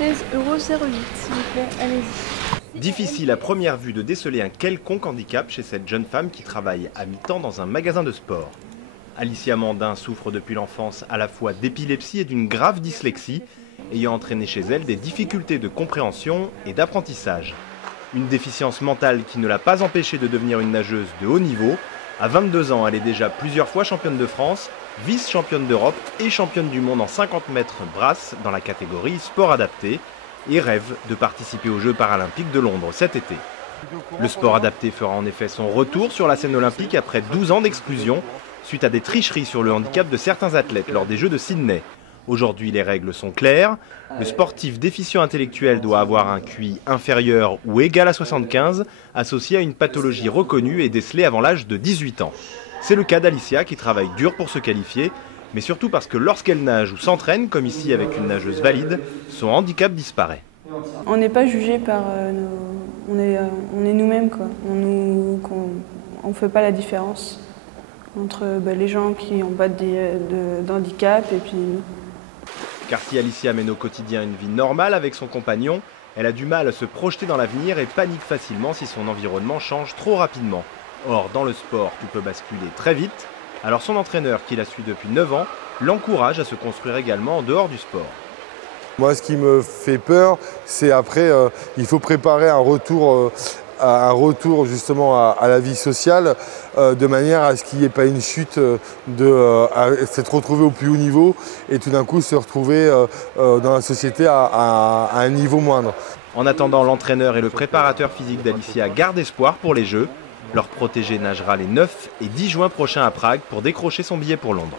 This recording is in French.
16,08 €, s'il vous plaît, allez-y. Difficile à première vue de déceler un quelconque handicap chez cette jeune femme qui travaille à mi-temps dans un magasin de sport. Alicia Mandin souffre depuis l'enfance à la fois d'épilepsie et d'une grave dyslexie, ayant entraîné chez elle des difficultés de compréhension et d'apprentissage. Une déficience mentale qui ne l'a pas empêchée de devenir une nageuse de haut niveau. À 22 ans, elle est déjà plusieurs fois championne de France, vice-championne d'Europe et championne du monde en 50 mètres brasse dans la catégorie sport adapté et rêve de participer aux Jeux paralympiques de Londres cet été. Le sport adapté fera en effet son retour sur la scène olympique après 12 ans d'exclusion suite à des tricheries sur le handicap de certains athlètes lors des Jeux de Sydney. Aujourd'hui, les règles sont claires. Le sportif déficient intellectuel doit avoir un QI inférieur ou égal à 75, associé à une pathologie reconnue et décelée avant l'âge de 18 ans. C'est le cas d'Alicia qui travaille dur pour se qualifier, mais surtout parce que lorsqu'elle nage ou s'entraîne, comme ici avec une nageuse valide, son handicap disparaît. On n'est pas jugé par on est nous-mêmes, quoi. On ne fait pas la différence entre les gens qui ont pas d'handicap et puis nous. Car si Alicia mène au quotidien une vie normale avec son compagnon, elle a du mal à se projeter dans l'avenir et panique facilement si son environnement change trop rapidement. Or, dans le sport, tout peut basculer très vite. Alors son entraîneur, qui la suit depuis 9 ans, l'encourage à se construire également en dehors du sport. Moi, ce qui me fait peur, c'est après, il faut préparer un retour justement à la vie sociale, de manière à ce qu'il n'y ait pas une chute, à s'être retrouvé au plus haut niveau et tout d'un coup se retrouver dans la société à un niveau moindre. En attendant, l'entraîneur et le préparateur physique d'Alicia gardent espoir pour les Jeux. Leur protégé nagera les 9 et 10 juin prochains à Prague pour décrocher son billet pour Londres.